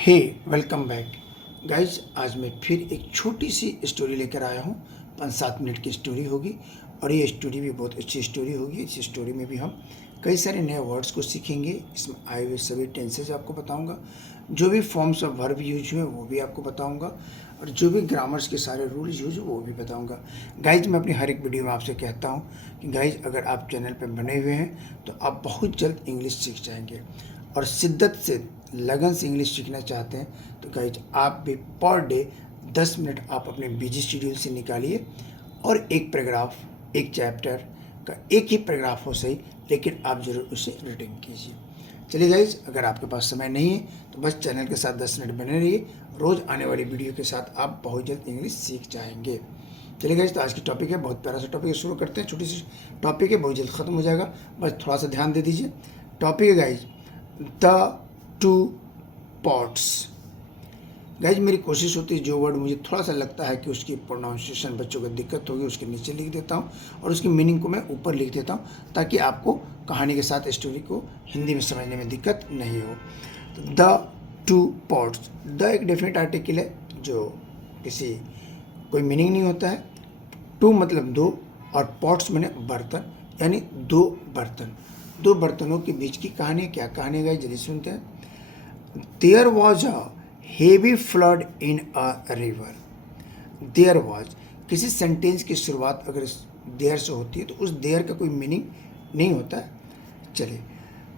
हे welcome back guys. आज मैं फिर एक छोटी सी स्टोरी लेकर आया हूँ। 5-7 मिनट की स्टोरी होगी और ये स्टोरी भी बहुत अच्छी स्टोरी होगी। इस स्टोरी में भी हम कई सारे नए वर्ड्स को सीखेंगे। इसमें आए हुए सभी टेंसेज आपको बताऊंगा, जो भी फॉर्म्स ऑफ वर्ब यूज हुए वो भी आपको बताऊंगा, और जो भी ग्रामर्स के सारे रूल्स यूज हुए वो भी बताऊंगा। गाइज मैं अपनी हर एक वीडियो में आपसे कहता हूँ कि गाइज अगर आप चैनल पर बने हुए हैं तो आप बहुत जल्द इंग्लिश सीख जाएंगे, और शिद्दत से लगन से इंग्लिश सीखना चाहते हैं तो गाइज आप भी पर डे 10 मिनट आप अपने बिजी शेड्यूल से निकालिए और एक पैराग्राफ, एक चैप्टर का एक ही पैराग्राफ हो सही, लेकिन आप ज़रूर उसे रीडिंग कीजिए। चलिए गाइज, अगर आपके पास समय नहीं है तो बस चैनल के साथ 10 मिनट बने रहिए। रोज़ आने वाली वीडियो के साथ आप बहुत जल्द इंग्लिश सीख जाएंगे। चलिए गाइज, तो आज की टॉपिक है, बहुत प्यारा सा टॉपिक है, शुरू करते हैं। छोटी सी टॉपिक है, बहुत जल्द ख़त्म हो जाएगा, बस थोड़ा सा ध्यान दे दीजिए। टॉपिक है guys the two pots. Guys मेरी कोशिश होती है जो वर्ड मुझे थोड़ा सा लगता है कि उसकी प्रोनाउंसिएशन बच्चों को दिक्कत होगी उसके नीचे लिख देता हूँ, और उसकी मीनिंग को मैं ऊपर लिख देता हूँ, ताकि आपको कहानी के साथ स्टोरी को हिंदी में समझने में दिक्कत नहीं हो। तो द टू पॉट्स, द एक डेफिनेट आर्टिकल है जो किसी कोई मीनिंग नहीं होता है। टू मतलब दो, और पॉट्स माने बर्तन, यानी दो बर्तन। दो बर्तनों के बीच की कहानी। क्या कहानी है जल्दी सुनते हैं। There was a heavy flood in a river. There was, किसी सेंटेंस की शुरुआत अगर देयर से होती है तो उस देयर का कोई मीनिंग नहीं होता है। चलिए,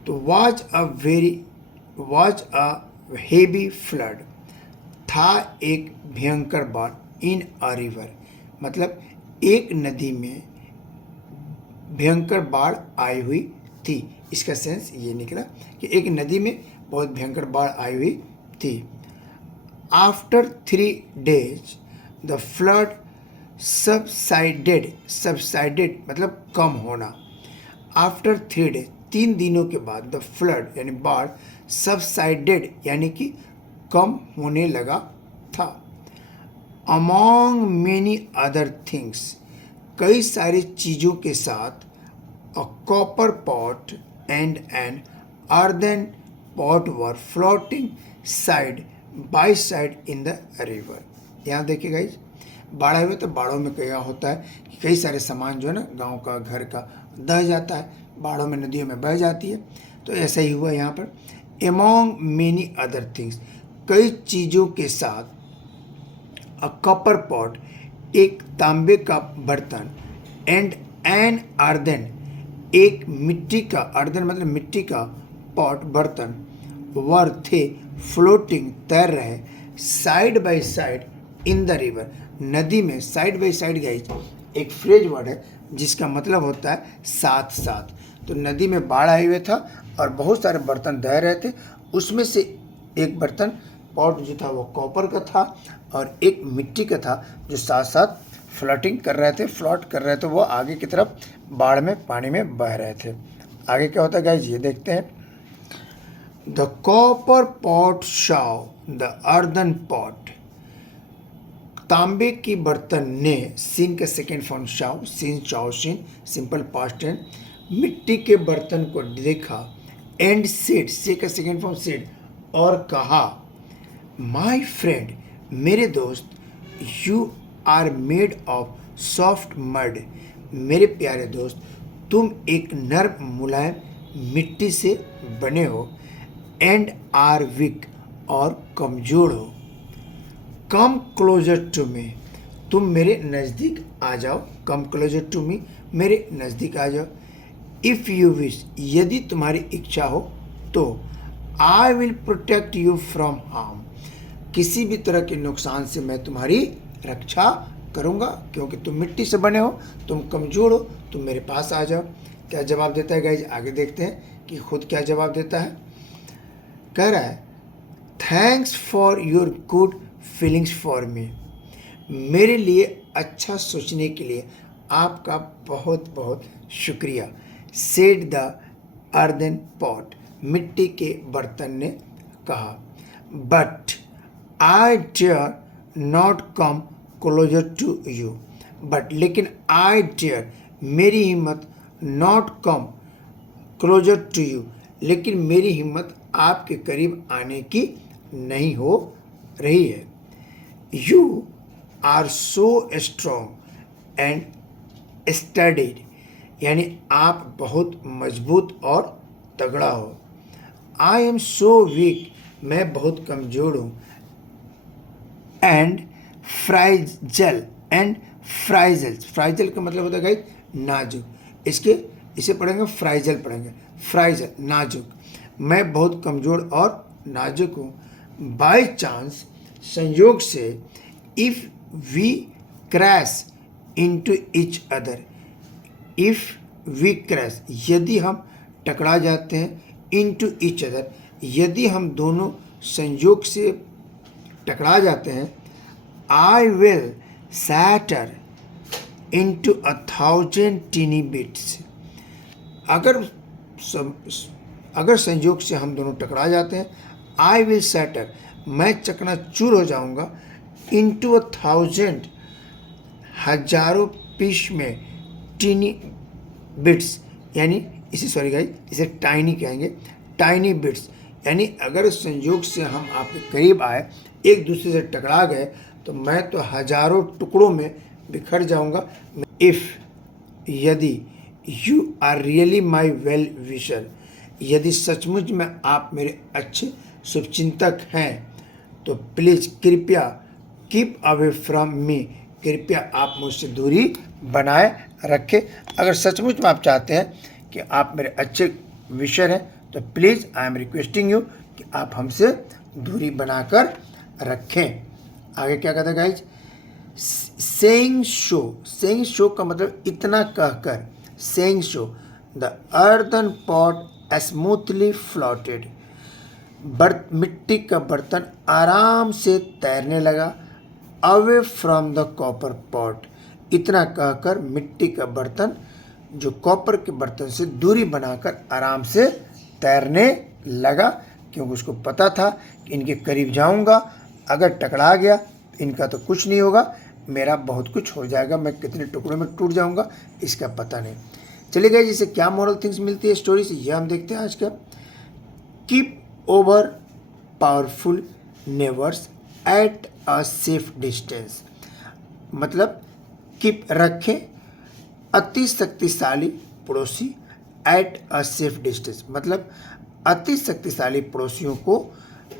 तो वॉज अ हेवी फ्लड, था एक भयंकर बाढ़, इन अ रिवर मतलब एक नदी में भयंकर बाढ़ आई हुई थी। इसका सेंस ये निकला कि एक नदी में बहुत भयंकर बाढ़ आई हुई थी। After 3 days the flood subsided मतलब कम होना। आफ्टर 3 days, 3 दिनों के बाद, द फ्लड यानी बाढ़, सबसाइडेड यानी कि कम होने लगा था। अमॉन्ग मेनी अदर थिंग्स, कई सारी चीज़ों के साथ, a copper pot and an earthen pot were floating side by side in the river। यहाँ देखिए गाइज, बाढ़ आए हुए तो बाढ़ों में क्या होता है कि कई सारे सामान जो है ना गांव का, घर का, दह जाता है, बाढ़ों में नदियों में बह जाती है। तो ऐसा ही हुआ यहाँ पर। एमोंग मेनी अदर थिंग्स, कई चीज़ों के साथ, अ कॉपर पॉट एक तांबे का बर्तन, एंड एन अर्दन एक मिट्टी का, अर्दन मतलब मिट्टी का, पॉट बर्तन, वर थे फ्लोटिंग तैर रहे, side by side in the river नदी में। साइड बाय साइड गाइज एक फ्रेज वर्ड है जिसका मतलब होता है साथ साथ। तो नदी में बाढ़ आए हुए था और बहुत सारे बर्तन दह रहे थे, उसमें से एक बर्तन पॉट जो था वो कॉपर का था और एक मिट्टी का था, जो साथ साथ फ्लोट कर रहे थे, वो आगे की तरफ बाढ़ में पानी में बह रहे थे। आगे क्या होता है गाइज ये देखते हैं। The copper pot Shaw the earthen pot, तांबे की बर्तन ने, सीन का सेकेंड फॉर्म शाव, सीन चाव सीन, सिंपल पास्ट टेंस, मिट्टी के बर्तन को देखा, एंड सेड, से का सेकेंड फॉर्म सेड, और कहा, माई फ्रेंड मेरे दोस्त, you are made of soft mud, मेरे प्यारे दोस्त तुम एक नर्म मुलायम मिट्टी से बने हो, एंड आर वीक और कमज़ोर हो। कम क्लोजर टू मी, तुम मेरे नज़दीक आ जाओ। कम क्लोजर टू मी, मेरे नज़दीक आ जाओ। इफ़ यू विश, यदि तुम्हारी इच्छा हो तो, I will protect you from harm, किसी भी तरह के नुकसान से मैं तुम्हारी रक्षा करूँगा, क्योंकि तुम मिट्टी से बने हो, तुम कमज़ोर हो, तुम मेरे पास आ जाओ। क्या जवाब देता है गाइज, आगे देखते हैं कि खुद क्या जवाब देता है। कह रहा है, thanks for your good feelings for me, मेरे लिए अच्छा सोचने के लिए आपका बहुत बहुत शुक्रिया। सेड द अर्दन पॉट, मिट्टी के बर्तन ने कहा। But I dare not come closer to you, but लेकिन आई डेयर, मेरी हिम्मत, not come closer to you, लेकिन मेरी हिम्मत आपके करीब आने की नहीं हो रही है। You are so strong and studied, यानी आप बहुत मजबूत और तगड़ा हो। आई एम सो वीक, मैं बहुत कमज़ोर हूँ। एंड फ्राइजल, फ्राइजल का मतलब होता है गाइस नाजुक। इसे पढ़ेंगे फ्राइजल, फ्राइजल नाजुक। मैं बहुत कमज़ोर और नाजुक हूँ। बाय चांस, संयोग से, if we crash into each other, if we crash, यदि हम टकरा जाते हैं, इनटू ईच अदर, यदि हम दोनों संयोग से टकरा जाते हैं, I will shatter into 1,000 teeny bits। अगर संयोग से हम दोनों टकरा जाते हैं, आई विल shatter, मैं चकनाचूर हो जाऊंगा, into 1,000, हजारों पीस में, टीनी बिट्स, यानी इसे टाइनी कहेंगे, टाइनी बिट्स, यानी अगर संयोग से हम आपके करीब आए, एक दूसरे से टकरा गए, तो मैं तो हजारों टुकड़ों में बिखर जाऊंगा। इफ़, यदि, you are really my well wisher, यदि सचमुच में आप मेरे अच्छे शुभचिंतक हैं, तो प्लीज़ कृपया, कीप अवे फ्रॉम मी, कृपया आप मुझसे दूरी बनाए रखें। अगर सचमुच में आप चाहते हैं कि आप मेरे अच्छे विशर हैं, तो please I am requesting you कि आप हमसे दूरी बनाकर रखें। आगे क्या कहता है गाइज, सेइंग शो का मतलब इतना कहकर, saying show, the earthen pot smoothly floated, मिट्टी का बर्तन आराम से तैरने लगा, away from the copper pot, इतना कहकर मिट्टी का बर्तन जो कॉपर के बर्तन से दूरी बनाकर आराम से तैरने लगा, क्योंकि उसको पता था कि इनके करीब जाऊंगा, अगर टकरा गया इनका तो कुछ नहीं होगा, मेरा बहुत कुछ हो जाएगा, मैं कितने टुकड़ों में टूट जाऊंगा इसका पता नहीं। चलिए गाइस, जिससे क्या मॉरल थिंग्स मिलती है स्टोरी से, यह हम देखते हैं आज का। Keep over powerful neighbours at a safe distance, मतलब कीप रखें अति शक्तिशाली पड़ोसी एट अ सेफ डिस्टेंस, मतलब अति शक्तिशाली पड़ोसियों को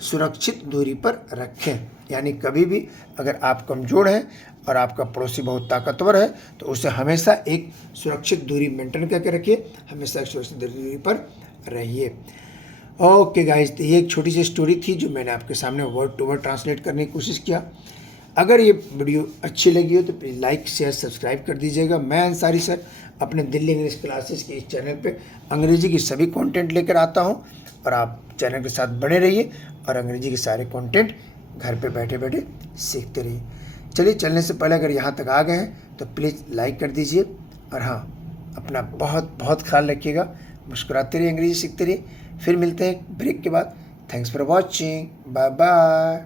सुरक्षित दूरी पर रखें। यानी कभी भी अगर आप कमज़ोर हैं और आपका पड़ोसी बहुत ताकतवर है, तो उसे हमेशा एक सुरक्षित दूरी मेंटेन करके रखिए, हमेशा एक सुरक्षित दूरी पर रहिए। ओके गाइस, तो ये एक छोटी सी स्टोरी थी जो मैंने आपके सामने वर्ड टू वर्ड ट्रांसलेट करने की कोशिश किया। अगर ये वीडियो अच्छी लगी हो तो प्लीज़ लाइक शेयर सब्सक्राइब कर दीजिएगा। मैं अंसारी सर अपने दिल्ली इंग्लिश क्लासेस के इस चैनल पे अंग्रेजी की सभी कंटेंट लेकर आता हूँ, और आप चैनल के साथ बने रहिए और अंग्रेजी के सारे कंटेंट घर पे बैठे बैठे सीखते रहिए। चलिए, चलने से पहले अगर यहाँ तक आ गए हैं तो प्लीज़ लाइक कर दीजिए, और हाँ, अपना बहुत बहुत ख्याल रखिएगा, मुस्कुराते रहिए, अंग्रेजी सीखते रहिए। फिर मिलते हैं ब्रेक के बाद। Thanks for watching, bye bye.